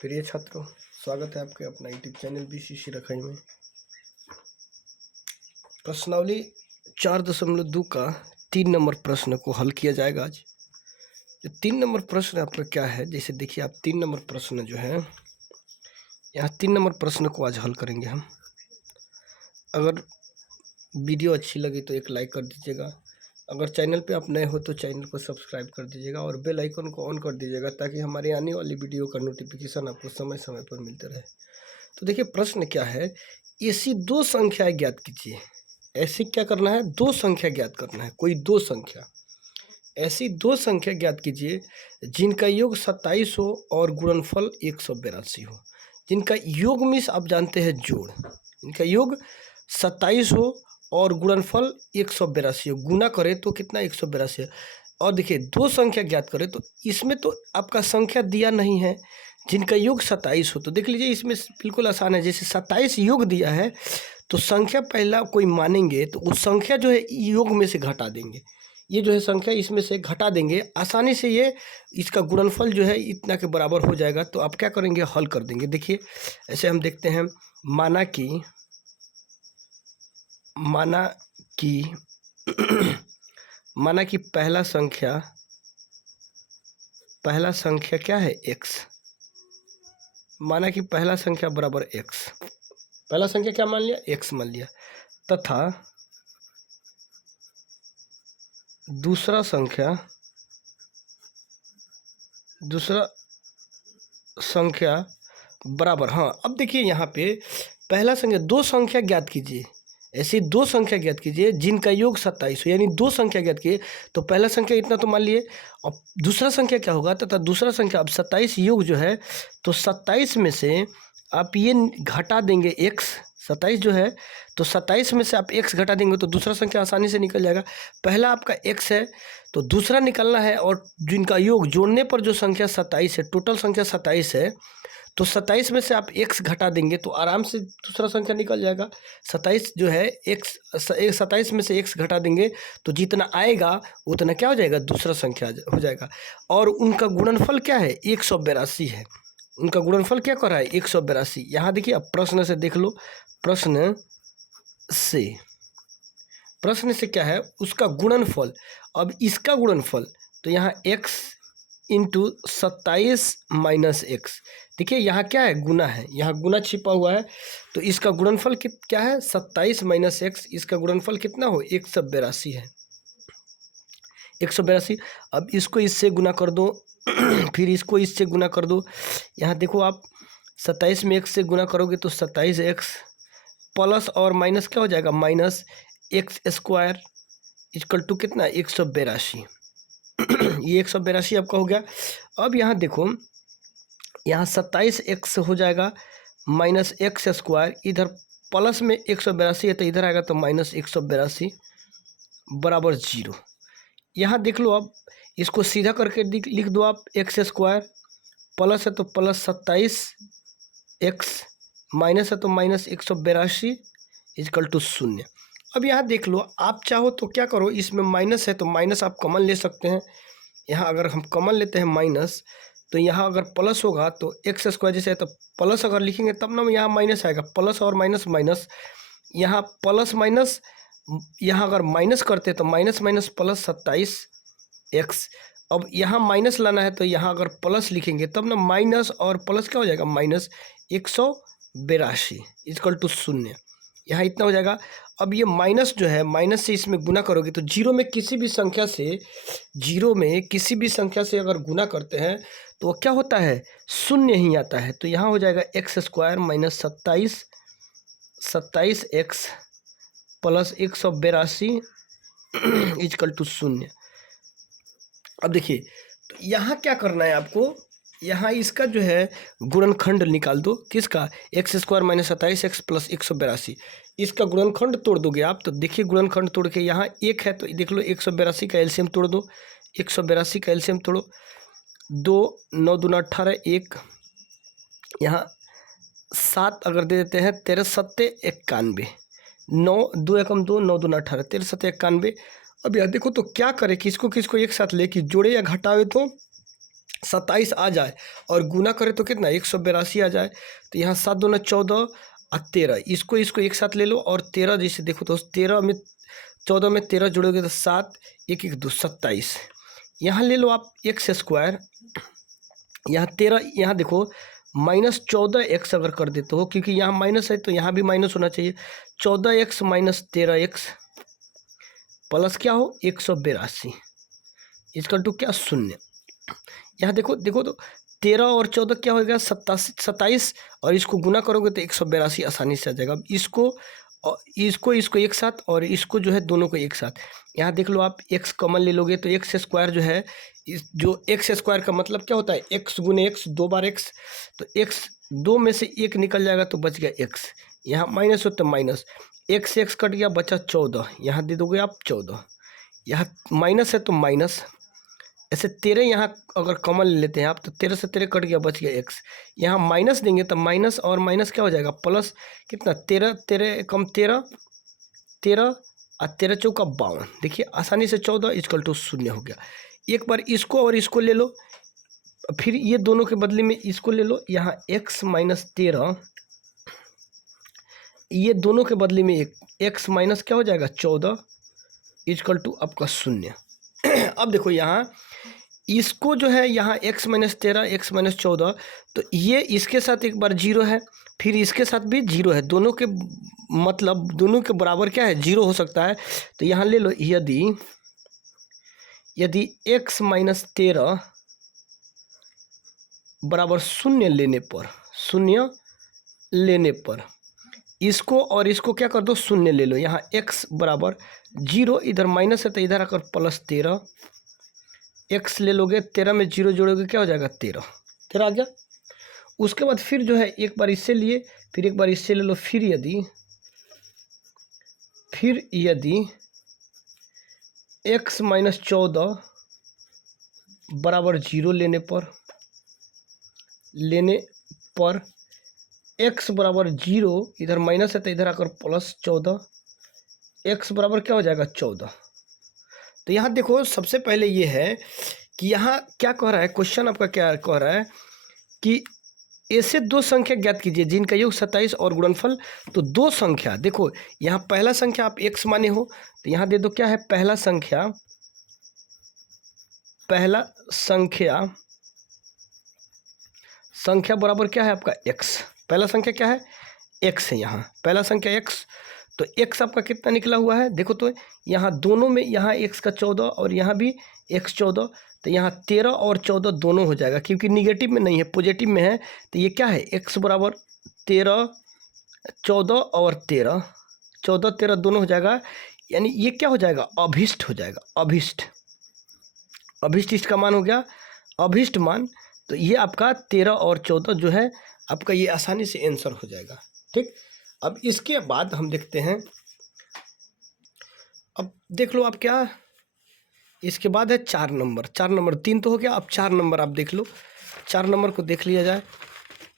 प्रिय छात्रों, स्वागत है आपके अपना यूट्यूब चैनल बीसीसी रखाई में। प्रश्नावली 4.2 का 3 नंबर प्रश्न को हल किया जाएगा आज। जो 3 नंबर प्रश्न आपका क्या है, जैसे देखिए आप 3 नंबर प्रश्न जो है यहाँ 3 नंबर प्रश्न को आज हल करेंगे हम। अगर वीडियो अच्छी लगी तो एक लाइक कर दीजिएगा। अगर चैनल पे आप नए हो तो चैनल को सब्सक्राइब कर दीजिएगा और बेल आइकन को ऑन कर दीजिएगा ताकि हमारी आने वाली वीडियो का नोटिफिकेशन आपको समय समय पर मिलते रहे। तो देखिए प्रश्न क्या है, ऐसी दो संख्या ज्ञात कीजिए। ऐसी क्या करना है, दो संख्या ज्ञात करना है। कोई दो संख्या, ऐसी दो संख्या ज्ञात कीजिए जिनका योग 27 हो और गुणनफल 182 हो। जिनका योग मीन्स आप जानते हैं जोड़, इनका योग 27 हो और गुणनफल 182 हो। गुना करें तो कितना 182 है। और देखिए दो संख्या ज्ञात करें तो इसमें तो आपका संख्या दिया नहीं है, जिनका योग 27 हो। तो देख लीजिए इसमें बिल्कुल आसान है। जैसे 27 योग दिया है तो संख्या पहला कोई मानेंगे तो उस संख्या जो है योग में से घटा देंगे। ये जो है संख्या इसमें से घटा देंगे, आसानी से ये इसका गुणनफल जो है इतना के बराबर हो जाएगा। तो आप क्या करेंगे, हल कर देंगे। देखिए ऐसे हम देखते हैं, माना कि पहला संख्या क्या है, x। माना कि पहला संख्या बराबर x, पहला संख्या क्या मान लिया, x मान लिया, तथा दूसरा संख्या बराबर, हाँ अब देखिए यहाँ पे पहला संख्या, दो संख्या ज्ञात कीजिए। ऐसी दो संख्या ज्ञात कीजिए जिनका योग 27 हो, यानी दो संख्या ज्ञात कीजिए। तो पहला संख्या इतना तो मान लिए, और दूसरा संख्या क्या होगा, तथा दूसरा संख्या अब 27 योग जो है तो 27 में से आप ये घटा देंगे x। 27 जो है तो 27 में से आप x घटा देंगे तो दूसरा संख्या आसानी से निकल जाएगा। पहला आपका x है तो दूसरा निकलना है, और जिनका योग जोड़ने पर जो संख्या 27 है, टोटल संख्या 27 है, तो 27 में से आप x घटा देंगे तो आराम से दूसरा संख्या निकल जाएगा। 27 जो है x, 27 में से x घटा देंगे तो जितना आएगा उतना क्या हो जाएगा, दूसरा संख्या हो जाएगा। और उनका गुणनफल क्या है, 182 है। उनका गुणनफल क्या कर रहा है, 182। यहाँ देखिए अब प्रश्न से देख लो, प्रश्न से क्या है, उसका गुणनफल। अब इसका गुणनफल तो यहाँ x इंटू 27 माइनस एक्स। देखिए यहाँ क्या है, गुना है, यहाँ गुना छिपा हुआ है। तो इसका गुणनफल क्या है, 27 माइनस एक्स। इसका गुणनफल कितना हो, 182 है, 182। अब इसको इससे गुना कर दो फिर इसको इससे गुना कर दो। यहाँ देखो आप 27 में x से गुना करोगे तो 27x प्लस और माइनस क्या हो जाएगा, minus x square equal to कितना, 182। ये 182 आपका हो गया। अब यहाँ देखो, यहाँ 27x हो जाएगा माइनस एक्स स्क्वायर, इधर प्लस में 182 है तो इधर आएगा तो माइनस 182 बराबर 0। यहाँ देख लो, अब इसको सीधा करके लिख दो आप, एक्स स्क्वायर प्लस है तो प्लस 27x, माइनस है तो माइनस 182 इक्वल टू 0। अब यहाँ देख लो, आप चाहो तो क्या करो, इसमें माइनस है तो माइनस आप कॉमन ले सकते हैं। यहाँ अगर हम कॉमन लेते हैं माइनस, तो यहाँ अगर प्लस होगा तो एक्स स्क्वायर जैसे है तो प्लस अगर लिखेंगे तब ना यहाँ माइनस आएगा। प्लस और माइनस माइनस, यहाँ प्लस माइनस, यहाँ अगर माइनस करते तो माइनस माइनस प्लस 27x। अब यहाँ माइनस लाना है तो यहाँ अगर प्लस लिखेंगे तब ना माइनस और प्लस क्या हो जाएगा, माइनस 182 इक्वल टू 0। यहाँ इतना हो जाएगा। अब ये माइनस जो है, माइनस से इसमें गुना करोगे तो जीरो में किसी भी संख्या से अगर गुना करते हैं तो क्या होता है, 0 ही आता है। तो यहाँ हो जाएगा x square minus 27x plus 182 equal to 0। अब देखिए तो यहाँ क्या करना है आपको, यहाँ इसका जो है गुणनखंड निकाल दो। किसका, x square minus 27x plus 182। इसका गुणनखंड तोड़ दोगे आप तो देखिए, गुणनखंड तोड़ के यहाँ एक है तो देख लो 182 का एलसीएम तोड़ दो। 182 का एलसीएम तोड़ो, 2 9 दूना 18, 1 यहाँ 7 अगर दे देते हैं, 13 सत्ते 91, 9 2 एकम 2 9 दूना 18, 13 सत्ते 91। अब यह देखो तो क्या करे, किसको एक साथ ले कि जोड़े या घटावे। तो 27 आ जाए और गुना करें तो कितना 182 आ जाए। तो यहाँ 7 दूना 14 और 13, इसको इसको एक साथ ले लो और 13 जैसे देखो तो 13 में 14 में 13 जोड़ोगे तो 7 1 1 2 27। यहाँ ले लो आप एक्स स्क्वायर, यहाँ 13, यहाँ देखो -14x अगर कर देते हो, क्योंकि यहाँ माइनस है तो यहाँ भी माइनस होना चाहिए। 14x माइनस 13x प्लस क्या हो 182 इसका टू क्या 0। यहाँ देखो देखो तो 13 और 14 क्या होगा 27 और इसको गुना करोगे तो 182 आसानी से आ जाएगा। अब इसको एक साथ और इसको जो है दोनों को एक साथ, यहाँ देख लो आप x कॉमन ले लोगे तो एक्स स्क्वायर जो है जो एक्स स्क्वायर का मतलब क्या होता है x गुने x 2 बार x, तो x 2 में से 1 निकल जाएगा तो बच गया x, यहाँ माइनस हो तो माइनस x कट गया बचा 14, यहाँ दे दोगे आप 14, यहाँ माइनस है तो माइनस, ऐसे 13 यहाँ अगर कॉमन ले लेते हैं आप तो 13 से 13 कट गया बच गया x, यहाँ माइनस देंगे तो माइनस और माइनस क्या हो जाएगा प्लस, कितना 13 13 कम 13 13 और 13 चौका 52, देखिए आसानी से 14 इक्वल टू 0 हो गया। एक बार इसको और इसको ले लो, फिर ये दोनों के बदले में इसको ले लो, यहाँ x माइनस 13, ये दोनों के बदले में एक x माइनस क्या हो जाएगा 14 इक्वल टू आपका 0। अब देखो यहाँ इसको जो है यहाँ x माइनस 13 x माइनस 14, तो ये इसके साथ एक बार 0 है, फिर इसके साथ भी 0 है, दोनों के मतलब दोनों के बराबर क्या है 0 हो सकता है। तो यहाँ ले लो यदि x माइनस 13 बराबर 0 लेने पर इसको और इसको क्या कर दो 0 ले लो, यहाँ x बराबर 0, इधर माइनस है तो इधर आकर प्लस 13, x ले लोगे 13 में 0 जोड़ोगे क्या हो जाएगा 13 आ गया। उसके बाद फिर जो है एक बार इससे लिए फिर एक बार इससे ले लो, फिर यदि x माइनस 14 बराबर 0 लेने पर x बराबर 0, इधर माइनस है तो इधर आकर प्लस 14, x बराबर क्या हो जाएगा 14। तो यहाँ देखो सबसे पहले ये है कि यहाँ क्या कह रहा है क्वेश्चन आपका, क्या कह रहा है कि ऐसे दो संख्या ज्ञात कीजिए जिनका योग 27 और गुणनफल। तो दो संख्या देखो, यहाँ पहला संख्या आप x माने हो तो यहाँ दे दो क्या है पहला संख्या बराबर क्या है आपका x, पहला संख्या क्या है x है, यहाँ पहला संख्या x, तो x आपका कितना निकला हुआ है देखो, तो यहाँ दोनों में यहाँ x का 14 और यहाँ भी x 14, तो यहाँ 13 और 14 दोनों हो जाएगा, क्योंकि निगेटिव में नहीं है पॉजिटिव में है। तो ये क्या है x बराबर 13 14 और 13 दोनों हो जाएगा, यानी ये क्या हो जाएगा अभिष्ट हो जाएगा, अभिष्ट इसका मान हो गया अभिष्ट मान। तो ये आपका 13 और 14 जो है आपका ये आसानी से आंसर हो जाएगा। ठीक, अब इसके बाद हम देखते हैं, अब देख लो आप क्या, इसके बाद है 4 नंबर, 3 तो हो गया, अब 4 नंबर आप देख लो, 4 नंबर को देख लिया जाए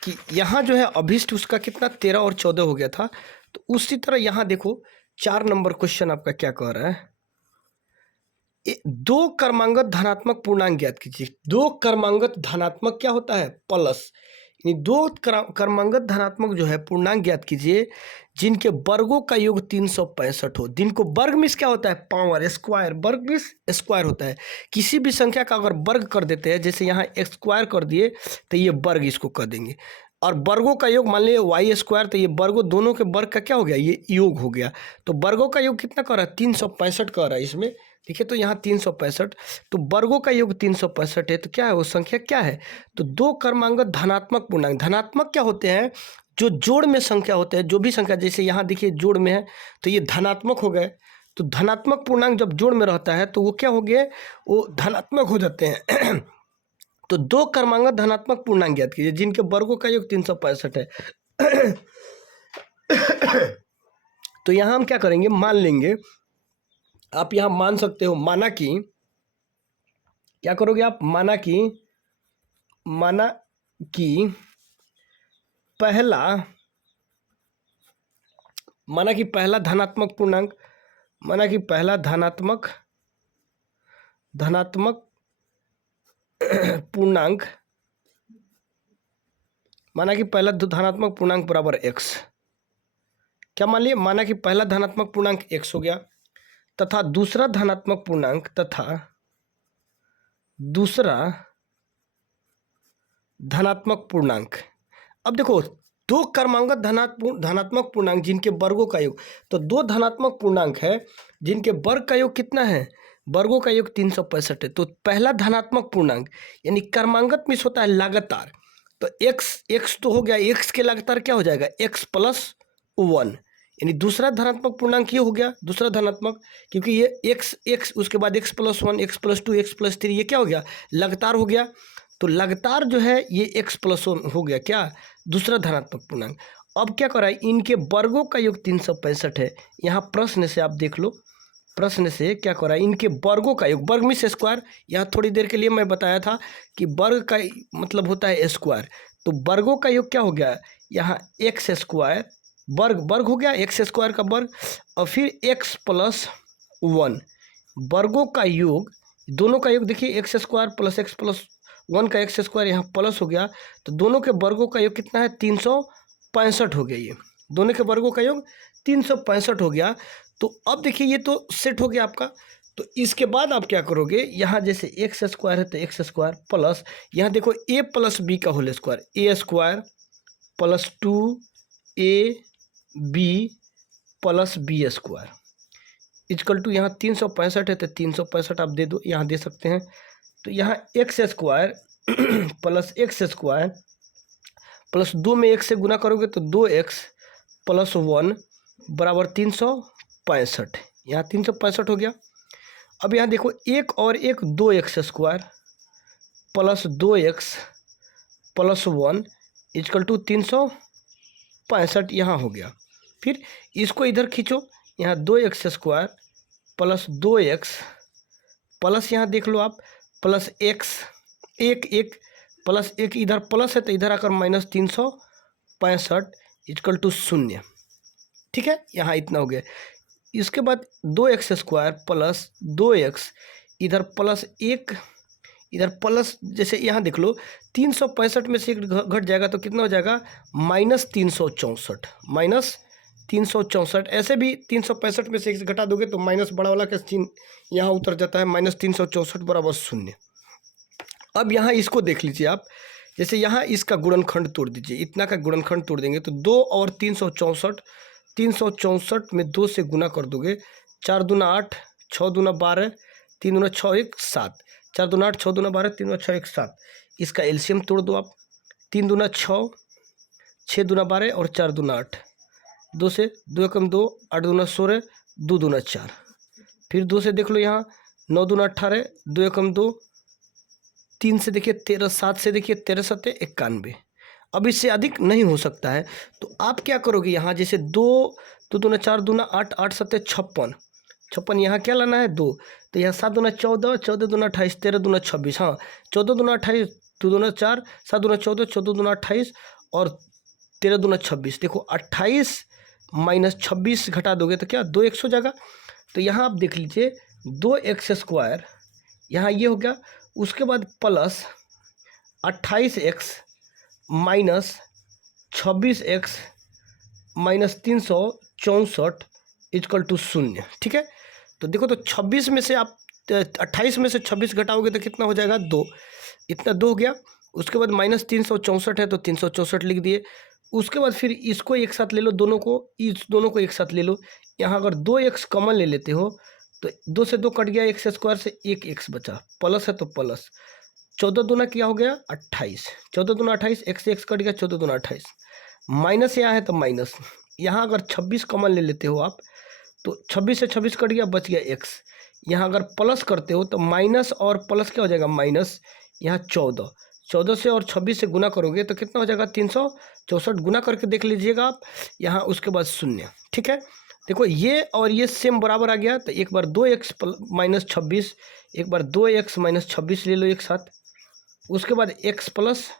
कि यहाँ जो है अभिष्ट उसका कितना 13 और 14 हो गया था। तो उसी तरह यहाँ देखो 4 नंबर क्वेश्चन आपका क्या कह रहा है, दो क्रमांगत धनात्मक पूर्णांक ज्ञात कीजिए। दो क्रमांगत धनात्मक क्या होता है प्लस, यानी दो क्रमांगत धनात्मक जो है पूर्णांक ज्ञात कीजिए जिनके वर्गों का योग 365 हो। जिनको वर्ग मीन्स क्या होता है पावर, स्क्वायर, वर्ग मीन्स स्क्वायर होता है। किसी भी संख्या का अगर वर्ग कर देते हैं, जैसे यहाँ स्क्वायर कर दिए तो ये वर्ग इसको कर देंगे, और वर्गों का योग मान लीजिए वाई स्क्वायर, तो ये वर्गों दोनों के वर्ग का क्या हो गया ये योग हो गया। तो वर्गों का योग कितना कर रहा है 365 कर रहा है इसमें, ठीक है। तो यहाँ 365, तो वर्गों का योग 365 है, तो क्या है वो संख्या क्या है, तो दो क्रमांगत धनात्मक पूर्णांक। धनात्मक क्या होते हैं जो जोड़ में संख्या होते हैं, जो भी संख्या, जैसे यहाँ देखिए जोड़ में है तो ये धनात्मक हो गए। तो धनात्मक पूर्णांक जब जोड़ में रहता है तो वो क्या हो गए, वो धनात्मक हो जाते हैं। तो दो क्रमांगत धनात्मक पूर्णांक ज्ञात कीजिए जिनके वर्गों का योग 365 है। तो यहाँ हम क्या करेंगे, मान लेंगे, आप यहाँ मान सकते हो, माना कि क्या करोगे आप, माना कि पहला धनात्मक पूर्णांक, माना कि पहला धनात्मक पूर्णांक, माना कि पहला धनात्मक पूर्णांक बराबर एक्स, क्या मान लिया, माना कि पहला धनात्मक पूर्णांक एक्स हो गया तथा दूसरा धनात्मक पूर्णांक अब देखो दो क्रमांगत धनात्मक पूर्णांक जिनके वर्गों का योग, तो दो धनात्मक पूर्णांक है जिनके वर्ग का योग कितना है, वर्गों का योग 365 है। तो पहला धनात्मक पूर्णांक यानी क्रमांगत में होता है लगातार, तो एक्स तो हो गया, एक्स के लगातार क्या हो जाएगा x प्लस 1, यानी दूसरा धनात्मक पूर्णांक ये हो गया, दूसरा धनात्मक, क्योंकि ये x उसके बाद x plus 1, x plus 2, x plus 3, ये क्या हो गया, लगातार हो गया। तो लगातार जो है ये x प्लस 1 हो गया क्या, दूसरा धनात्मक पूर्णांक। अब क्या कर रहा है, इनके वर्गों का योग 365 है। यहाँ प्रश्न से आप देख लो, प्रश्न से क्या कर रहा है, इनके वर्गों का योग, वर्ग मीन्स स्क्वायर, यहाँ थोड़ी देर के लिए मैं बताया था कि वर्ग का मतलब होता है स्क्वायर, तो वर्गों का योग क्या हो गया, यहाँ एक्स स्क्वायर वर्ग हो गया, एक्स स्क्वायर का वर्ग, और फिर एक्स प्लस 1 वर्गों का योग, दोनों का योग देखिए, x square plus x plus 1 का एक्स स्क्वायर यहाँ प्लस हो गया, तो दोनों के वर्गों का योग कितना है, 365 हो गया, ये दोनों के वर्गों का योग 365 हो गया। तो अब देखिए ये तो सेट हो गया आपका। तो इसके बाद आप क्या करोगे, यहाँ जैसे एक्स स्क्वायर है तो एक्स स्क्वायर प्लस, यहाँ देखो ए प्लस बी का whole square, a square plus 2ab plus b square equal to, यहाँ 365 है तो 365 आप दे दो, यहाँ दे सकते हैं। तो यहाँ x square plus x square plus 2 में 1 से गुना करोगे तो 2x प्लस 1 बराबर 365, यहाँ 365 हो गया। अब यहाँ देखो एक और एक 2x square plus 2x plus 1 equal to 365 यहाँ हो गया। फिर इसको इधर खींचो, यहाँ 2x square plus 2x plus, यहाँ देख लो आप प्लस x, एक प्लस एक, इधर प्लस है तो इधर आकर माइनस 365 इजकल टू 0, ठीक है, यहाँ इतना हो गया। इसके बाद 2x स्क्वायर प्लस 2x, इधर प्लस एक, इधर प्लस, जैसे यहाँ देख लो 365 में से एक घट जाएगा तो कितना हो जाएगा, -364, ऐसे भी 365 में से एक घटा दोगे तो माइनस बड़ा वाला का चिन्ह यहाँ उतर जाता है, -364 बराबर 0। अब यहाँ इसको देख लीजिए आप, जैसे यहाँ इसका गुणनखंड तोड़ दीजिए, इतना का गुणनखंड तोड़ देंगे तो 2 और 364 में 2 से गुना कर दोगे, 4 दूना 8, 6 दूना 12, 3 दूना 6, 1 7, 4 दूना 8, 6 दूना 12, 3 दूना 6, 1 7, इसका एलसीएम तोड़ दो आप, 3 दूना 6, 6 दूना 12 और 4 दूना 8, 2 से 2 एकम 2, 8 दूना 16, 2 दूना 4, फिर 2 से देख लो यहाँ 9 दूना 18, 2 एकम 2, 3 से देखिए 13, 7 से देखिए 13 7 91। अब इससे अधिक नहीं हो सकता है, तो आप क्या करोगे, यहाँ जैसे 2 दूना 4 दूना 8, 8 7 56, यहाँ क्या लाना है 2, तो यहाँ 7 दूना 14, 14 दूना 28, 13 दूना 26, हाँ 14 दूना 28, 2 दूना 4, 7 दूना 14, 14 दूना 28 और 13 दूना 26, देखो 28 माइनस 26 घटा दोगे तो क्या 2x हो जाएगा। तो यहाँ आप देख लीजिए 2x स्क्वायर, यहाँ ये हो गया, उसके बाद plus 28x minus 26x minus 364 equal to 0, ठीक है। तो देखो तो 26 में से आप 28 में से 26 घटाओगे तो कितना हो जाएगा 2, इतना 2 हो गया। उसके बाद -364 है तो 364 लिख दिए। उसके बाद फिर इसको एक साथ ले लो, दोनों को, इस दोनों को एक साथ ले लो। यहाँ अगर 2x कॉमन ले लेते हो तो 2 से 2 कट गया, एक्स स्क्वायर से 1x बचा, प्लस है तो प्लस, 14 दूना क्या हो गया 28, 14 दूना 28, x से x कट गया, 14 दूना 28, माइनस यहाँ है तो माइनस, यहाँ अगर 26 कॉमन ले लेते हो आप तो 26 से 26 कट गया, बच गया x। यहाँ अगर प्लस करते हो तो माइनस और प्लस क्या हो जाएगा माइनस, यहाँ 14 से और 26 से गुना करोगे तो कितना हो जाएगा 364, गुना करके देख लीजिएगा आप यहाँ, उसके बाद 0, ठीक है। देखो ये और ये सेम बराबर आ गया, तो एक बार 2x माइनस 26, एक बार 2x माइनस 26 ले लो एक साथ, उसके बाद x प्लस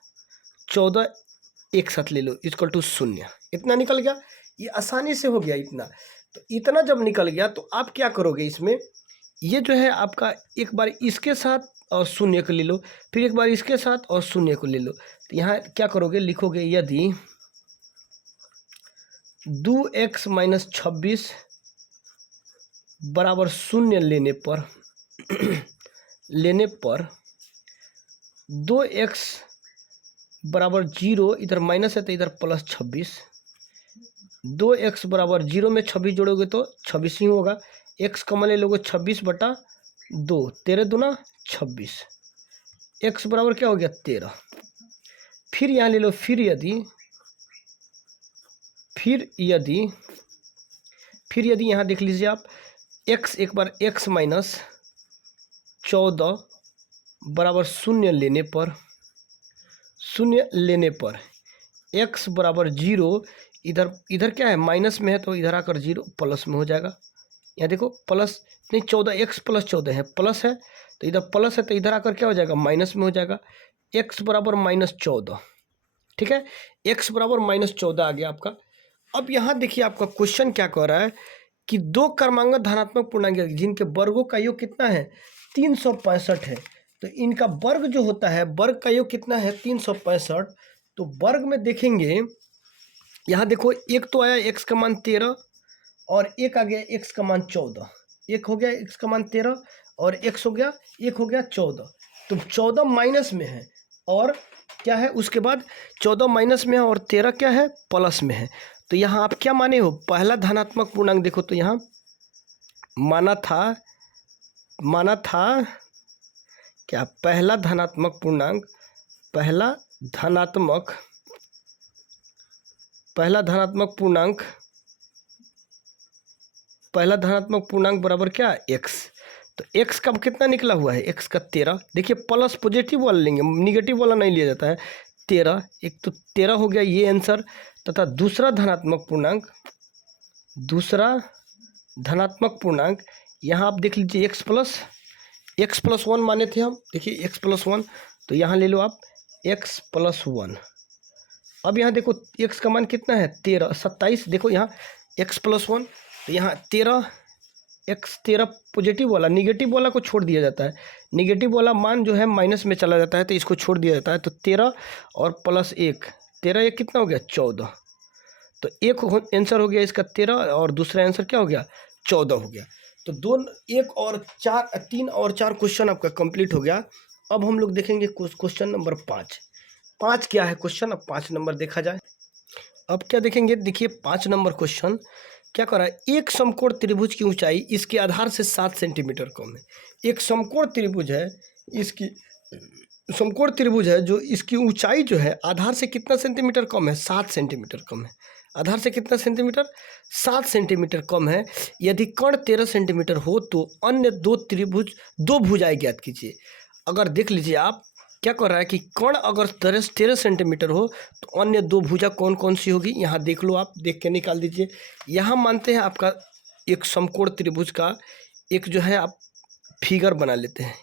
14 एक साथ ले लो इक्वल टू 0, इतना निकल गया। ये आसानी से हो गया इतना। तो इतना जब निकल गया तो आप क्या करोगे, इसमें ये जो है आपका एक बार इसके साथ और शून्य को ले लो, फिर एक बार इसके साथ और शून्य को ले लो। तो यहाँ क्या करोगे, लिखोगे यदि 2x माइनस 26 बराबर शून्य लेने पर लेने पर 2x बराबर 0, इधर माइनस है तो इधर प्लस 26, 2x बराबर 0 में 26 जोड़ोगे तो 26 ही होगा, x कॉमन ले लोगे 26/2, 13 दूना 26, x बराबर क्या हो गया 13। फिर यहाँ ले लो, फिर यदि यहाँ देख लीजिए आप, x एक बार x माइनस 14 बराबर शून्य लेने पर x बराबर 0, इधर क्या है माइनस में है तो इधर आकर 0 प्लस में हो जाएगा। यहाँ देखो प्लस नहीं, 14 x प्लस 14 है, प्लस है तो इधर प्लस है तो इधर आकर क्या हो जाएगा माइनस में हो जाएगा। x बराबर -14, ठीक है, x बराबर -14 आ गया आपका। अब यहाँ देखिए आपका क्वेश्चन क्या कह रहा है कि दो क्रमांक धनात्मक पूर्णांक जिनके वर्गों का योग कितना है 365 है, तो इनका वर्ग जो होता है, वर्ग का योग कितना है 365। तो वर्ग में देखेंगे, यहाँ देखो एक तो आया x का मान 13 और एक आ गया x का मान 14, एक हो गया x का मान 13 और x हो गया, एक हो गया 14। तो 14 माइनस में है और क्या है उसके बाद 14 माइनस में है और 13 क्या है प्लस में है। तो यहाँ आप क्या माने हो, पहला धनात्मक पूर्णांक देखो तो यहाँ माना था क्या, पहला धनात्मक पूर्णांक बराबर क्या x। तो x का कितना निकला हुआ है, x का 13। देखिए प्लस पॉजिटिव वाला लेंगे, निगेटिव वाला नहीं लिया जाता है। 13, एक तो 13 हो गया ये आंसर, तथा दूसरा धनात्मक पूर्णांक यहाँ आप देख लीजिए x प्लस 1 माने थे हम, देखिए x प्लस 1, तो यहाँ ले लो आप x प्लस 1। अब यहाँ देखो x का मान कितना है 13, 27, देखो यहाँ x प्लस 1, तो यहाँ 13 पॉजिटिव वाला, निगेटिव वाला को छोड़ दिया जाता है, निगेटिव वाला मान जो है माइनस में चला जाता है तो इसको छोड़ दिया जाता है। तो 13 और प्लस 1, 13 1 कितना हो गया 14। तो एक आंसर हो गया इसका 13 और दूसरा आंसर क्या हो गया 14 हो गया। तो 3 और 4 क्वेश्चन आपका कंप्लीट हो गया। अब हम लोग देखेंगे क्वेश्चन नंबर 5 क्या है क्वेश्चन। अब 5 नंबर देखा जाए, अब क्या देखेंगे, देखिए 5 नंबर क्वेश्चन क्या कर रहा है, एक समकोण त्रिभुज की ऊंचाई इसके आधार से 7 सेंटीमीटर कम है। एक समकोण त्रिभुज है, इसकी समकोण त्रिभुज है जो इसकी ऊंचाई जो है आधार से कितना सेंटीमीटर कम है 7 सेंटीमीटर कम है। आधार से कितना सेंटीमीटर 7 सेंटीमीटर कम है। यदि कर्ण 13 सेंटीमीटर हो तो अन्य दो भुजाएं ज्ञात कीजिए। अगर देख लीजिए आप क्या कर रहा है कि कर्ण अगर 13 सेंटीमीटर हो तो अन्य दो भुजा कौन कौन सी होगी, यहाँ देख लो, आप देख के निकाल दीजिए। यहाँ मानते हैं आपका एक समकोण त्रिभुज का एक जो है आप फिगर बना लेते हैं।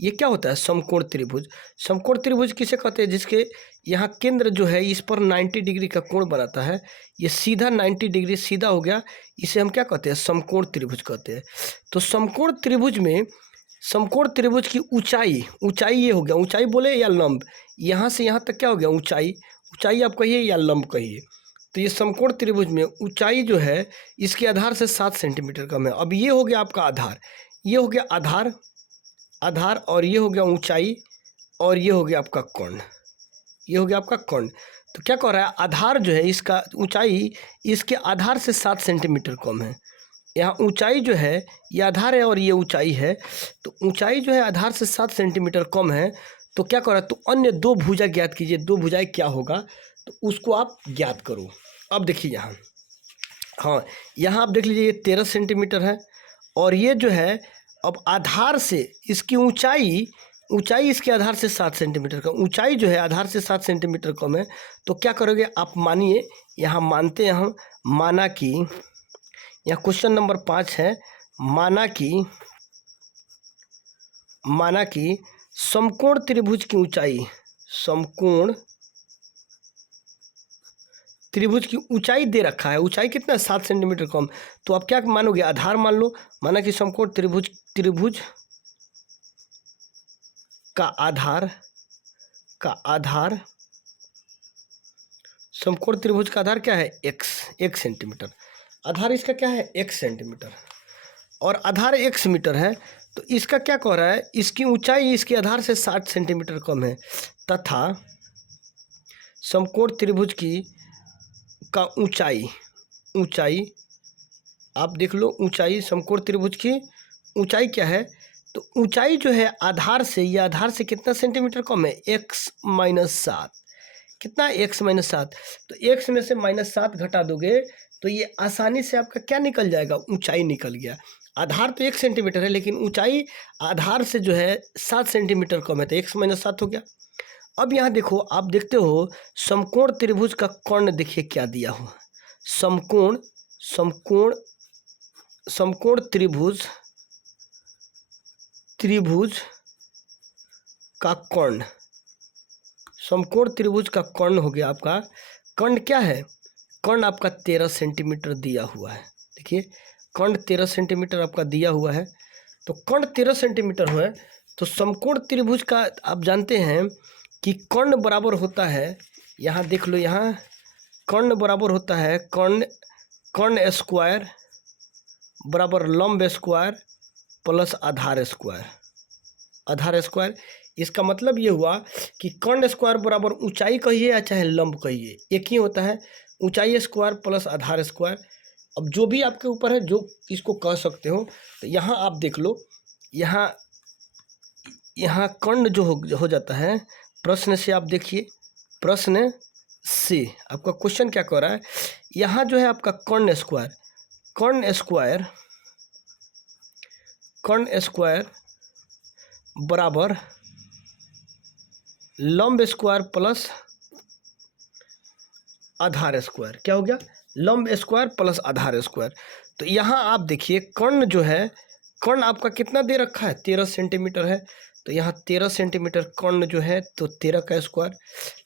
ये क्या होता है समकोण त्रिभुज। समकोण त्रिभुज किसे कहते हैं, जिसके यहाँ केंद्र जो है इस पर 90 डिग्री का कोण बनाता है। ये सीधा 90 डिग्री सीधा हो गया, इसे हम क्या कहते हैं समकोण त्रिभुज कहते हैं। तो समकोण त्रिभुज में समकोण त्रिभुज की ऊंचाई ये हो गया, ऊंचाई बोले या लंब, यहाँ से यहाँ तक क्या हो गया ऊंचाई आप कहिए या लंब कहिए। तो ये समकोण त्रिभुज में ऊंचाई जो है इसके आधार से 7 सेंटीमीटर कम है। अब ये हो गया आपका आधार, ये हो गया आधार और ये हो गया ऊंचाई और ये हो गया आपका कोण, ये हो गया आपका कोण। तो क्या कह रहा है, आधार जो है इसका ऊंचाई इसके आधार से 7 सेंटीमीटर कम है। यहाँ ऊंचाई जो है ये आधार है और ये ऊंचाई है, तो ऊंचाई जो है आधार से 7 सेंटीमीटर कम है। तो क्या कर रहा है, तो अन्य दो भुजा ज्ञात कीजिए। दो भुजाएं क्या होगा तो उसको आप ज्ञात करो। अब देखिए यहाँ, हाँ यहाँ आप देख लीजिए ये 13 सेंटीमीटर है और ये जो है अब आधार से इसकी ऊंचाई इसके आधार से 7 सेंटीमीटर का, ऊंचाई जो है आधार से 7 सेंटीमीटर कम है। तो क्या करोगे आप, मानिए यहाँ मानते हैं हम, माना कि यहाँ क्वेश्चन नंबर 5 है, माना कि समकोण त्रिभुज की ऊंचाई, समकोण त्रिभुज की ऊंचाई दे रखा है, ऊंचाई कितना है 7 सेंटीमीटर कम। तो आप क्या मानोगे, आधार मान लो, माना कि समकोण त्रिभुज का आधार समकोण त्रिभुज का आधार क्या है? x, 1 centimetre. आधार इसका क्या है? 1 सेंटीमीटर। और आधार 1 मीटर है, तो इसका क्या कह रहा है? इसकी ऊंचाई इसके आधार से 60 सेंटीमीटर कम है, तथा समकोण त्रिभुज का ऊंचाई आप देख लो, ऊंचाई समकोण त्रिभुज की ऊंचाई क्या है? तो ऊंचाई जो है आधार से, ये आधार से कितना सेंटीमीटर कम है? x-7। कितना? x-7। तो x में से -7 घटा दोगे तो ये आसानी से आपका क्या निकल जाएगा? ऊंचाई निकल गया। आधार तो 1 सेंटीमीटर है, लेकिन ऊंचाई आधार से जो है 7 सेंटीमीटर कम है, तो x-7 हो गया। अब यहाँ देखो, आप देखते हो समकोण त्रिभुज का कर्ण, देखिए क्या दिया हुआ। समकोण त्रिभुज का कर्ण, समकोण त्रिभुज का कर्ण हो गया आपका। कर्ण क्या है? कर्ण आपका 13 सेंटीमीटर दिया हुआ है। देखिए कर्ण 13 सेंटीमीटर आपका दिया हुआ है। तो कर्ण 13 सेंटीमीटर है, तो समकोण त्रिभुज का आप जानते हैं कि कर्ण बराबर होता है, यहाँ देख लो, यहाँ कर्ण बराबर होता है कर्ण स्क्वायर बराबर लंब स्क्वायर प्लस आधार स्क्वायर। इसका मतलब ये हुआ कि कर्ण स्क्वायर बराबर ऊंचाई कहिए या चाहे लंब कहिए, एक ही होता है, ऊंचाई स्क्वायर प्लस आधार स्क्वायर। अब जो भी आपके ऊपर है, जो इसको कह सकते हो। तो यहाँ आप देख लो, यहाँ कर्ण जो हो जाता है, प्रश्न से आप देखिए, प्रश्न से आपका क्वेश्चन क्या कह रहा है? यहाँ जो है आपका कर्ण स्क्वायर बराबर लंब स्क्वायर प्लस आधार स्क्वायर। क्या हो गया? लंब स्क्वायर प्लस आधार स्क्वायर। तो यहाँ आप देखिए, कर्ण जो है, कर्ण आपका कितना दे रखा है? 13 सेंटीमीटर है। तो यहाँ 13 सेंटीमीटर कर्ण जो है, तो 13 का स्क्वायर।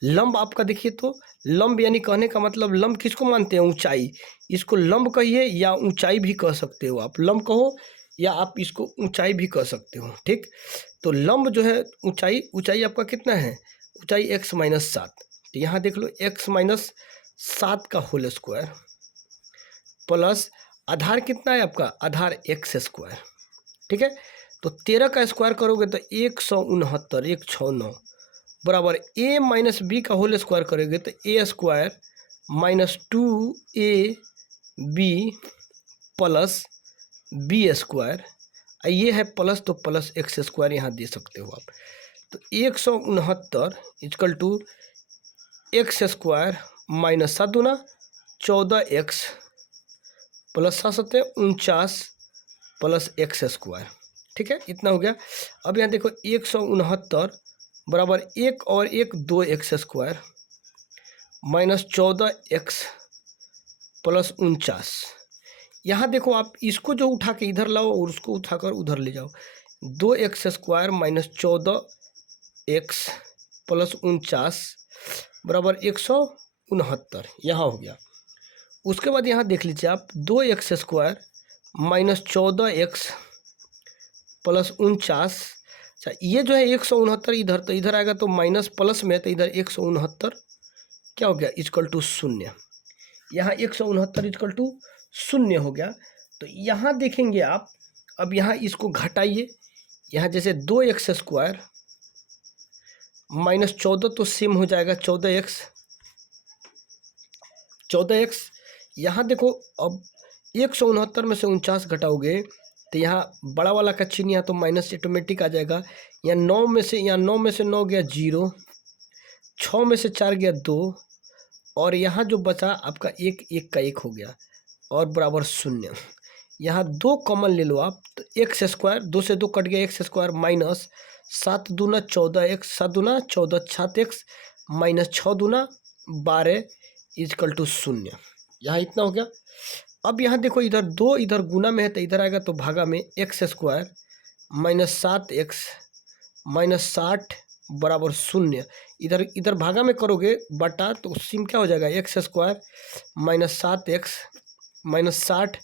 लंब आपका देखिए, तो लंब यानी कहने का मतलब, लंब किसको मानते हैं? ऊंचाई। इसको लंब कहिए या ऊंचाई भी कह सकते हो आप, लंब कहो या आप इसको ऊंचाई भी कह सकते हो, ठीक। तो लंब जो है ऊंचाई आपका कितना है? ऊंचाई x-7। तो यहाँ देख लो, x-7 का होल स्क्वायर प्लस आधार कितना है आपका? आधार x स्क्वायर, ठीक है। तो 13 का स्क्वायर करोगे तो 169 बराबर a माइनस बी का होल स्क्वायर करोगे तो a square minus 2ab plus b square. ये है प्लस, तो प्लस एक्स स्क्वायर यहाँ दे सकते हो आप। तो 169 equal to x square minus 7 दूना 14x plus 7 49 plus x square, ठीक है। इतना हो गया। अब यहाँ देखो 169 बराबर 1 और 1 2x square minus 14x plus 49। यहाँ देखो, आप इसको जो उठा के इधर लाओ और उसको उठाकर उधर ले जाओ। 2x square minus 14x plus 49 बराबर 169, यहाँ हो गया। उसके बाद यहाँ देख लीजिए आप, 2x square minus 14x plus 49। अच्छा, ये जो है 169 इधर, तो इधर आएगा तो माइनस प्लस में, तो इधर 169 क्या हो गया? Equal to 0। यहाँ 169 इक्वल टू 0 हो गया। तो यहाँ देखेंगे आप, अब यहाँ इसको घटाइए। यहाँ जैसे 2x स्क्वायर माइनस 14 तो सेम हो जाएगा 14x। यहाँ देखो, अब 169 में से 49 घटाओगे तो यहाँ बड़ा वाला का चिन्ह यहाँ तो माइनस ऑटोमेटिक आ जाएगा। यहाँ 9 में से 9 गया 0, 6 में से 4 गया 2, और यहाँ जो बचा आपका 1 का 1 हो गया और बराबर 0। यहाँ 2 कॉमन ले लो आप, तो एक्स स्क्वायर 2 से 2 कट गया, एक्स स्क्वायर माइनस 7 दूना 14x 7 दूना 14 7x माइनस 6 दूना 12 इक्वल टू 0। यहाँ इतना हो गया। अब यहाँ देखो, इधर 2 इधर गुना में है तो इधर आएगा तो भागा में x square minus 7x minus 60 बराबर 0। इधर भागा में करोगे बटा, तो सिम क्या हो जाएगा? X square minus 7x minus 60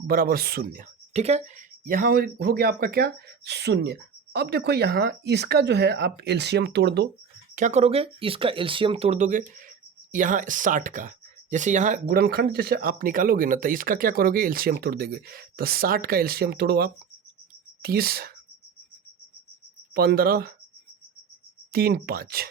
बराबर 0, ठीक है। यहाँ हो गया आपका क्या? 0। अब देखो यहाँ इसका जो है आप एलसीएम तोड़ दो। क्या करोगे, इसका एलसीएम तोड़ दोगे यहाँ 60 का। जैसे यहाँ गुणनखंड जैसे आप निकालोगे ना, तो इसका क्या करोगे, एलसीएम तोड़ दोगे। तो 60 का एलसीएम तोड़ो आप, 30, 15, 3, 5।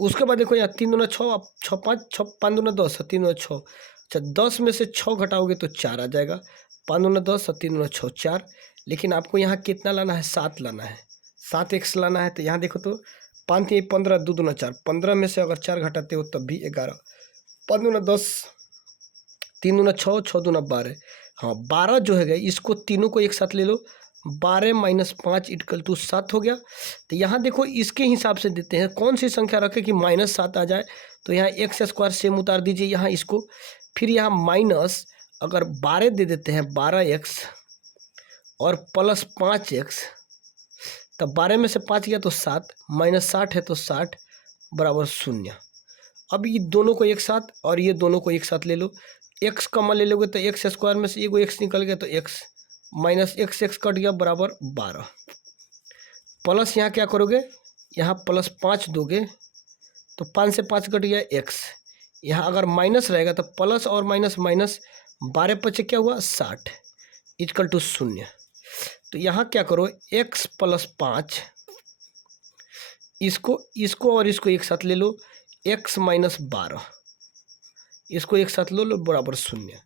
उसके बाद देखो यहाँ 3 दूना 6, आप 6 5, 6 5 दूना 10, 3 दूना 6। अच्छा 10 में से 6 घटाओगे तो 4 आ जाएगा। 5 दूना 10, 3 दूना 6, 4। लेकिन आपको यहाँ कितना लाना है, 7 लाना है, 7 एक्स लाना है। तो यहाँ देखो तो 5 3 15, 2 दूना 4, 15 में से अगर 4 घटाते हो तब भी 11। 5 दूना 10, 3 दूना 6, 6 दूना 12। हाँ 12 जो है इसको तीनों को एक साथ ले लो, 12 माइनस 5 इक्वल टू 7 हो गया। तो यहाँ देखो इसके हिसाब से देते हैं, कौन सी संख्या रखें कि -7 आ जाए। तो यहाँ एक्स स्क्वायर सेम उतार दीजिए यहाँ इसको। फिर यहाँ माइनस अगर 12 दे देते हैं, 12x और प्लस 5x, तब 12 में से 5 गया तो 7, -60 है तो 60 बराबर 0। अब ये दोनों को एक साथ और ये दोनों को एक साथ ले लो। एक्स कॉमन ले लोगे तो एक्स स्क्वायर में से एगो एक्स निकल गया तो x, minus x x cut गया बराबर 12। प्लस यहाँ क्या करोगे, यहाँ प्लस 5 दोगे तो 5 से 5 कट गया एक्स। यहाँ अगर माइनस रहेगा तो प्लस और माइनस माइनस, 12 पचे क्या हुआ 60 इक्वल टू 0। तो यहाँ क्या करो, x प्लस 5, इसको और इसको एक साथ ले लो, x माइनस 12, इसको एक साथ लो बराबर 0।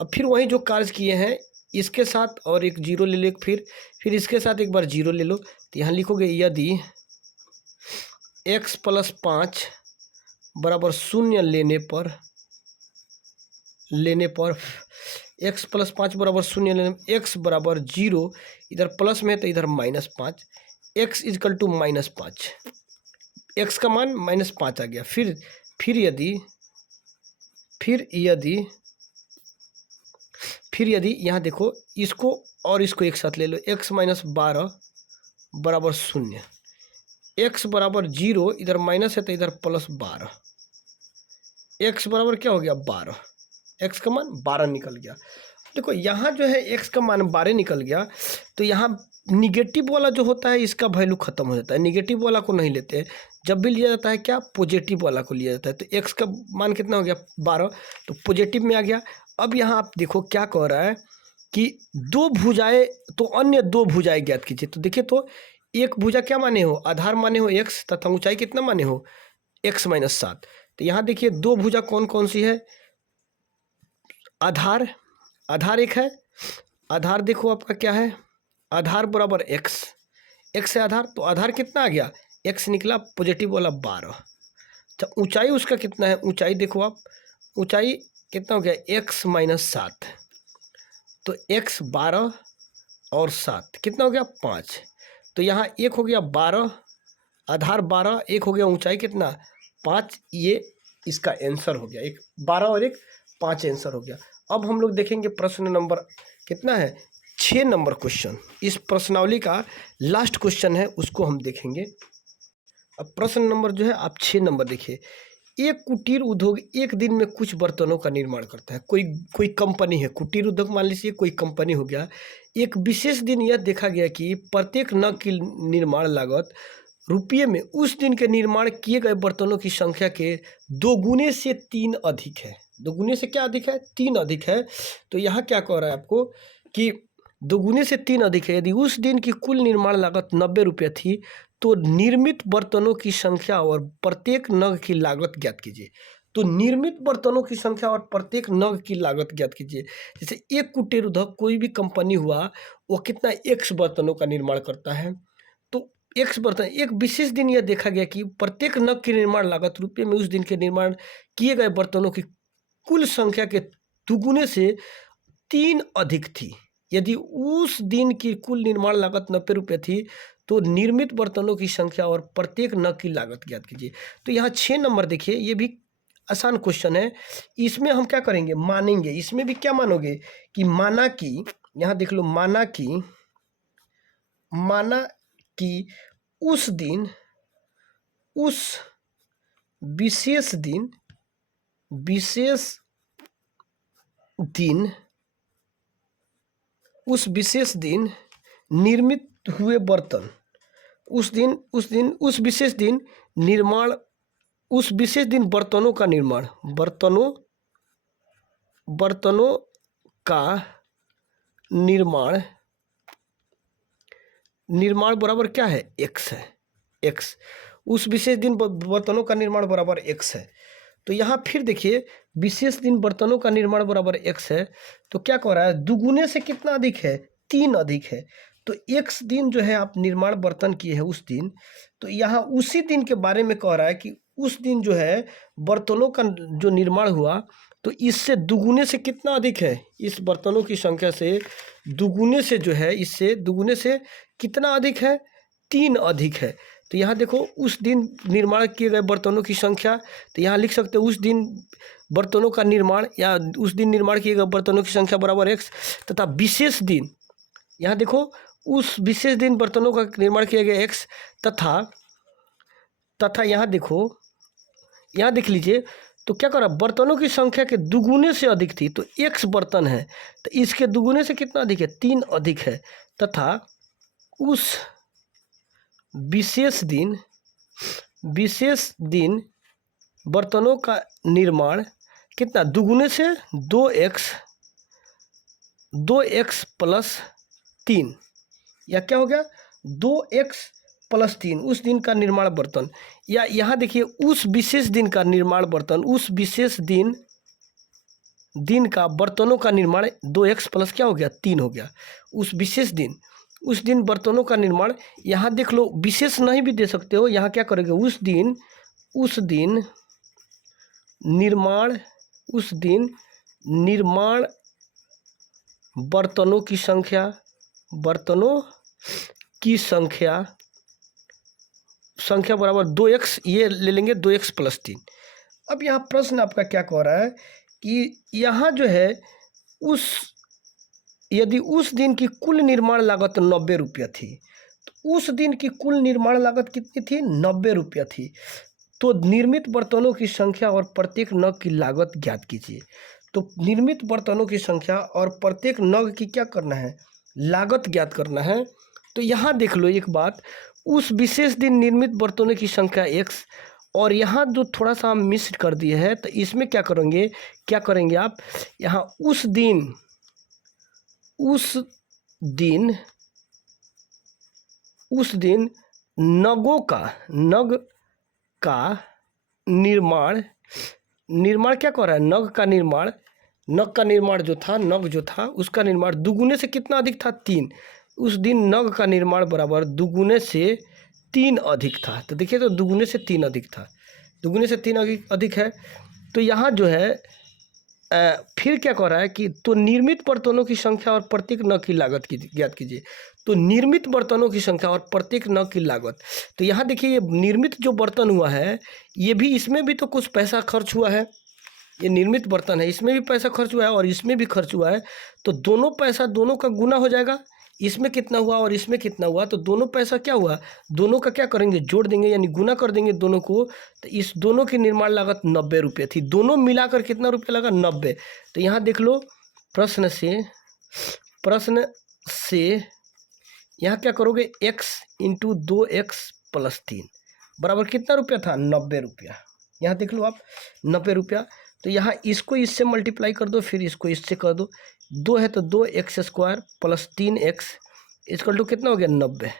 अब फिर वही जो कार्य किए हैं इसके साथ और एक जीरो ले लो, फिर इसके साथ एक बार जीरो ले लो। तो यहाँ लिखोगे यदि x प्लस 5 बराबर 0 लेने पर x प्लस 5 बराबर 0 लेने पर x बराबर 0, इधर प्लस में है तो इधर -5, x इजकल टू -5, x का मान -5 आ गया। फिर यदि यहाँ देखो इसको और इसको एक साथ ले लो, x माइनस 12 बराबर 0, x बराबर 0, इधर माइनस है तो इधर प्लस 12, x बराबर क्या हो गया 12, x का मान 12 निकल गया। देखो यहाँ जो है x का मान 12 निकल गया, तो यहाँ निगेटिव वाला जो होता है इसका वैल्यू खत्म हो जाता है, निगेटिव वाला को नहीं लेते हैं। जब भी लिया जाता है क्या, पॉजिटिव वाला को लिया जाता है। तो x का मान कितना हो गया 12, तो पॉजिटिव में आ गया। अब यहाँ आप देखो क्या कह रहा है कि दो भुजाएं, तो अन्य दो भुजाएं ज्ञात कीजिए। तो देखिए तो एक भुजा क्या माने हो, आधार माने हो x तथा ऊंचाई कितना माने हो x माइनस 7। तो यहाँ देखिए दो भुजा कौन कौन सी है, आधार एक है, आधार देखो आपका क्या है, आधार बराबर x है आधार, तो आधार कितना आ गया x निकला पॉजिटिव वाला 12। तो ऊंचाई उसका कितना है, ऊंचाई देखो आप, ऊंचाई कितना हो गया x माइनस 7, तो x 12 और 7 कितना हो गया 5। तो यहाँ एक हो गया 12, आधार 12, एक हो गया ऊंचाई कितना 5, ये इसका आंसर हो गया, एक 12 और एक 5 आंसर हो गया। अब हम लोग देखेंगे प्रश्न नंबर कितना है, 6 नंबर क्वेश्चन। इस प्रश्नावली का लास्ट क्वेश्चन है, उसको हम देखेंगे। अब प्रश्न नंबर जो है आप 6 नंबर देखिए। एक कुटीर उद्योग एक दिन में कुछ बर्तनों का निर्माण करता है। कोई कंपनी है, कुटीर उद्योग मान लीजिए कोई कंपनी हो गया। एक विशेष दिन यह देखा गया कि प्रत्येक नग की निर्माण लागत रुपये में उस दिन के निर्माण किए गए बर्तनों की संख्या के 2 गुने से 3 अधिक है। 2 गुने से क्या अधिक है, 3 अधिक है। तो यहाँ क्या कह रहा है आपको कि 2 गुने से 3 अधिक है। यदि उस दिन की कुल निर्माण लागत 90 रुपये थी, तो निर्मित बर्तनों की संख्या और प्रत्येक नग की लागत ज्ञात कीजिए। तो निर्मित बर्तनों की संख्या और प्रत्येक नग की लागत ज्ञात कीजिए। जैसे एक कुटीर उद्योग कोई भी कंपनी हुआ, वो कितना x बर्तनों का निर्माण करता है। तो x बर्तन, एक विशेष दिन यह देखा गया कि प्रत्येक नग की निर्माण लागत रुपये में उस दिन के निर्माण किए गए बर्तनों की कुल संख्या के दुगुने से 3 अधिक थी। यदि उस दिन की कुल निर्माण लागत 90 रुपये थी, तो निर्मित बर्तनों की संख्या और प्रत्येक नग की लागत ज्ञात कीजिए। तो यहाँ 6 नंबर देखिए, ये भी आसान क्वेश्चन है। इसमें हम क्या करेंगे, मानेंगे। इसमें भी क्या मानोगे कि माना कि, यहाँ देख लो, माना कि उस विशेष दिन निर्मित हुए बर्तन उस विशेष दिन निर्माण, उस विशेष दिन बर्तनों का निर्माण, बर्तनों का निर्माण बराबर क्या है, एक्स है, एक्स। उस विशेष दिन बर्तनों का निर्माण बराबर एक्स है। तो यहाँ फिर देखिए विशेष दिन बर्तनों का निर्माण बराबर एक्स है, तो क्या कह रहा है, दुगुने से कितना अधिक है, 3 अधिक है। तो एक्स दिन जो है आप निर्माण बर्तन किए हैं उस दिन, तो यहाँ उसी दिन के बारे में कह रहा है कि उस दिन जो है बर्तनों का जो निर्माण हुआ तो इससे दुगुने से कितना अधिक है, इस बर्तनों की संख्या से दुगुने से जो है, इससे दुगुने से कितना अधिक है, 3 अधिक है। तो यहाँ देखो उस दिन निर्माण किए गए बर्तनों की संख्या, तो यहाँ लिख सकते हो उस दिन बर्तनों का निर्माण या उस दिन निर्माण किए गए बर्तनों की संख्या बराबर एक्स, तथा विशेष दिन, यहाँ देखो उस विशेष दिन बर्तनों का निर्माण किया गया एक्स, तथा यहाँ देखो, यहाँ देख लीजिए तो क्या करा, बर्तनों की संख्या के दुगुने से अधिक थी, तो एक्स बर्तन है तो इसके दुगुने से कितना अधिक है, 3 अधिक है, तथा उस विशेष दिन बर्तनों का निर्माण कितना, दुगुने से 2x प्लस 3, या क्या हो गया 2x प्लस 3, उस दिन का निर्माण बर्तन। या यहाँ देखिए उस विशेष दिन का निर्माण बर्तन, उस विशेष दिन का बर्तनों का निर्माण 2x प्लस क्या हो गया, 3 हो गया। उस विशेष दिन, उस दिन बर्तनों का निर्माण, यहाँ देख लो विशेष नहीं भी दे सकते हो, यहाँ क्या करोगे, उस दिन निर्माण बर्तनों की संख्या बराबर 2x, ये ले लेंगे 2x प्लस 3। अब यहाँ प्रश्न आपका क्या कह रहा है कि यहाँ जो है यदि उस दिन की कुल निर्माण लागत 90 रुपया थी, तो उस दिन की कुल निर्माण लागत कितनी थी, 90 रुपया थी। तो निर्मित बर्तनों की संख्या और प्रत्येक नग की लागत ज्ञात कीजिए। तो निर्मित बर्तनों की संख्या और प्रत्येक नग की क्या करना है, लागत ज्ञात करना है। तो यहाँ देख लो एक बात, उस विशेष दिन निर्मित बर्तनों की संख्या x, और यहाँ जो थोड़ा सा हम मिस कर दिए हैं, तो इसमें क्या करेंगे आप, यहाँ उस दिन नग का निर्माण क्या कर रहा है, नग का निर्माण जो था उसका निर्माण दुगुने से कितना अधिक था, 3। उस दिन नग का निर्माण बराबर दुगुने से 3 अधिक था। तो देखिए तो दुगुने से 3 अधिक था, दुगुने से 3 अधिक है। तो यहाँ जो है फिर क्या कह रहा है कि तो निर्मित बर्तनों की संख्या और प्रत्येक नग की लागत ज्ञात कीजिए। तो निर्मित बर्तनों की संख्या और प्रत्येक नग की लागत, तो यहाँ देखिए ये निर्मित जो बर्तन हुआ है, ये भी, इसमें भी तो कुछ पैसा खर्च हुआ है, ये निर्मित बर्तन है, इसमें भी पैसा खर्च हुआ है और इसमें भी खर्च हुआ है। तो दोनों पैसा दोनों का गुना हो जाएगा, इसमें कितना हुआ और इसमें कितना हुआ, तो दोनों पैसा क्या हुआ, दोनों का क्या करेंगे, जोड़ देंगे, यानी गुना कर देंगे दोनों को। तो इस दोनों की निर्माण लागत 90 रुपये थी, दोनों मिलाकर कितना रुपये लगा, 90। तो यहाँ देख लो प्रश्न से यहाँ क्या करोगे, x इंटू 2x प्लस 3 बराबर कितना रुपया था, 90 रुपया। यहाँ देख लो आप 90 रुपया। तो यहाँ इसको इससे मल्टीप्लाई कर दो, फिर इसको इससे कर दो, 2 है तो 2x square plus 3x equal to कितना हो गया, 90।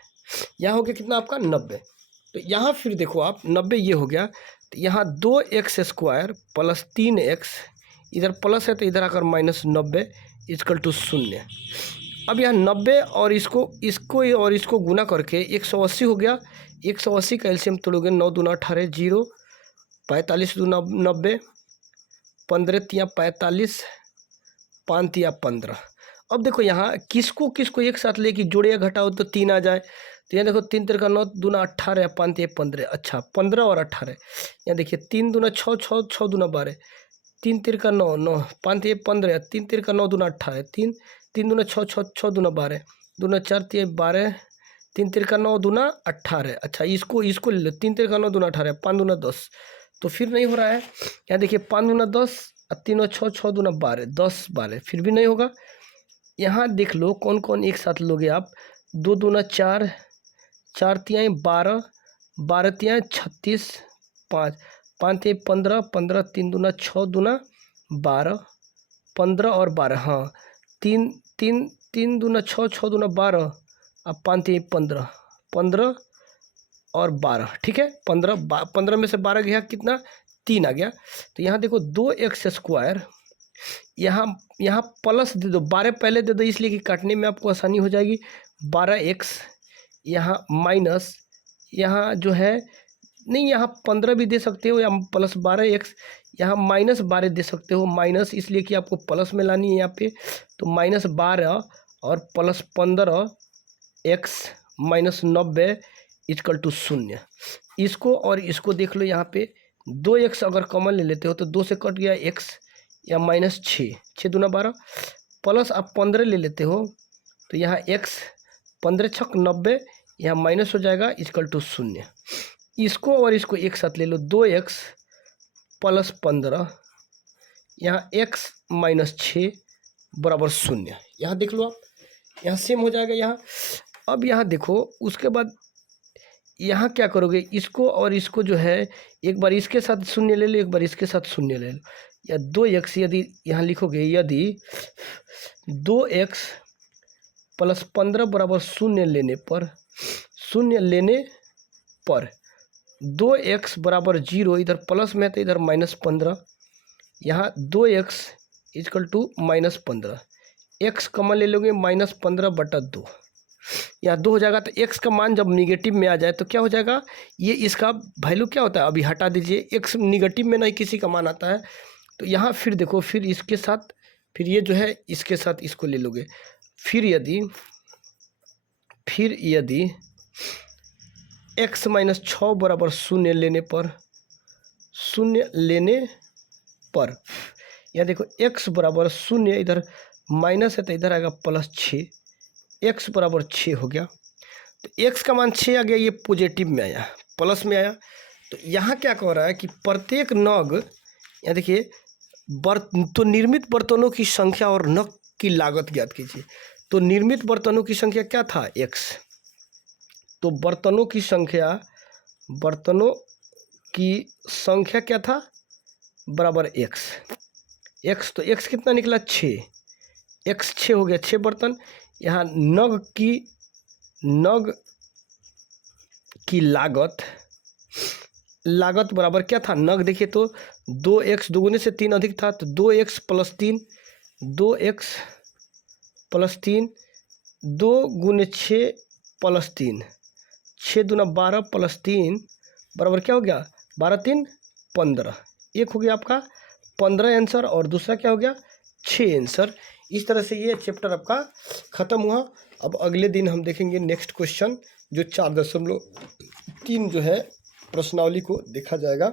यहाँ हो गया कितना आपका, 90। तो यहाँ फिर देखो आप 90 ये हो गया, तो यहाँ 2x स्क्वायर प्लस 3x, इधर प्लस है तो इधर आकर माइनस 90 इक्वल टू 0। अब यहाँ 90 और इसको गुना करके 180 हो गया। 180 का एलसीएम तोड़ोगे, 9 दूना 18, 0, 45 दूना 90, 15 तिया 45, 5 तिया 15। अब देखो यहाँ किसको एक साथ लेके जोड़े या घटाओ तो 3 आ जाए। तो यहाँ देखो 3 तिरका 9 दूना 18, 5 तिया 15, अच्छा 15 और 18। यहाँ देखिए 3 दूना 6, 6 दूना 12, 3 तिरका 9, 9, 5 तिया 15, 3 तिरका 9 दूना 18, 3 दूना 6, 6 दूना 12, दूना 4 तिया 12, 3 तिरका 9 दूना 18। अच्छा इसको ले लो, 3 तिरका 9 दूना 18, 5 दूना 10, तो फिर नहीं हो रहा है। यहाँ देखिए 5 दूना 10, 3 6, 6 दूना 12, 10 12, फिर भी नहीं होगा। यहाँ देख लो कौन कौन एक साथ लोगे आप, 2 दूना 4, 4 तिहाई 12, 12 तिहाई 36, 5, 5 तिहाई 15, 15 3 दूना 6 दूना 12, 15 और 12, हाँ 3 3 3 दूना 6, 6 दूना 12, अब 5 तिहाई 15, 15 और 12, ठीक है। 15 में से 12 गया कितना, 3 आ गया। तो यहाँ देखो 2x², यहाँ प्लस दे दो, 12 पहले दे दो इसलिए कि काटने में आपको आसानी हो जाएगी। 12x, यहाँ माइनस, यहाँ जो है नहीं, यहाँ 15 भी दे सकते हो या प्लस 12x, यहाँ -12 दे सकते हो, माइनस इसलिए कि आपको प्लस में लानी है यहाँ पे। तो -12 और plus 15x minus 90 equal to 0। इसको और इसको देख लो, यहाँ पे 2x अगर कॉमन ले लेते हो तो 2 से कट गया x, या -6, 6 दूना 12, प्लस आप 15 ले लेते हो तो यहाँ x 15 छक 90, यहाँ माइनस हो जाएगा इक्वल टू 0। इसको और इसको एक साथ ले लो, 2x प्लस 15, यहाँ x माइनस 6 बराबर 0। यहाँ देख लो आप, यहाँ सेम हो जाएगा यहाँ। अब यहाँ देखो, उसके बाद यहाँ क्या करोगे, इसको और इसको जो है एक बार इसके साथ 0 ले लो, एक बार इसके साथ 0 ले लो, या 2x यदि यहाँ लिखोगे, यदि 2x प्लस 15 बराबर 0 लेने पर 2x बराबर 0, इधर प्लस में तो इधर -15, यहाँ 2x equal to -15, x common ले लोगे -15/2, यहाँ 2 हो जाएगा। तो x का मान जब निगेटिव में आ जाए तो क्या हो जाएगा, ये इसका वैल्यू क्या होता है, अभी हटा दीजिए, x निगेटिव में नहीं किसी का मान आता है। तो यहाँ फिर देखो, फिर इसके साथ, फिर ये जो है इसके साथ इसको ले लोगे, फिर यदि x माइनस 6 बराबर 0 लेने पर यहाँ देखो x बराबर 0, इधर माइनस है तो इधर आएगा +6, x बराबर 6 हो गया। तो x का मान 6 आ गया, ये पॉजिटिव में आया, प्लस में आया। तो यहाँ क्या कह रहा है कि प्रत्येक नग, यहाँ देखिए, तो निर्मित बर्तनों की संख्या और नग की लागत ज्ञात कीजिए। तो निर्मित बर्तनों की संख्या क्या था, x, तो बर्तनों की संख्या क्या था, बराबर x, तो x कितना निकला, 6, x 6 हो गया, 6 बर्तन। यहाँ नग की लागत बराबर क्या था, नग देखिए तो 2x, दुगुने से 3 अधिक था, तो 2x प्लस 3, 2x प्लस 3, 2 गुने 6 प्लस 3, 6 दूना 12 प्लस 3 बराबर क्या हो गया, 12 3 15, एक हो गया आपका 15 आंसर, और दूसरा क्या हो गया 6 आंसर। इस तरह से ये चैप्टर आपका ख़त्म हुआ। अब अगले दिन हम देखेंगे नेक्स्ट क्वेश्चन, जो 4.3 जो है प्रश्नावली को देखा जाएगा।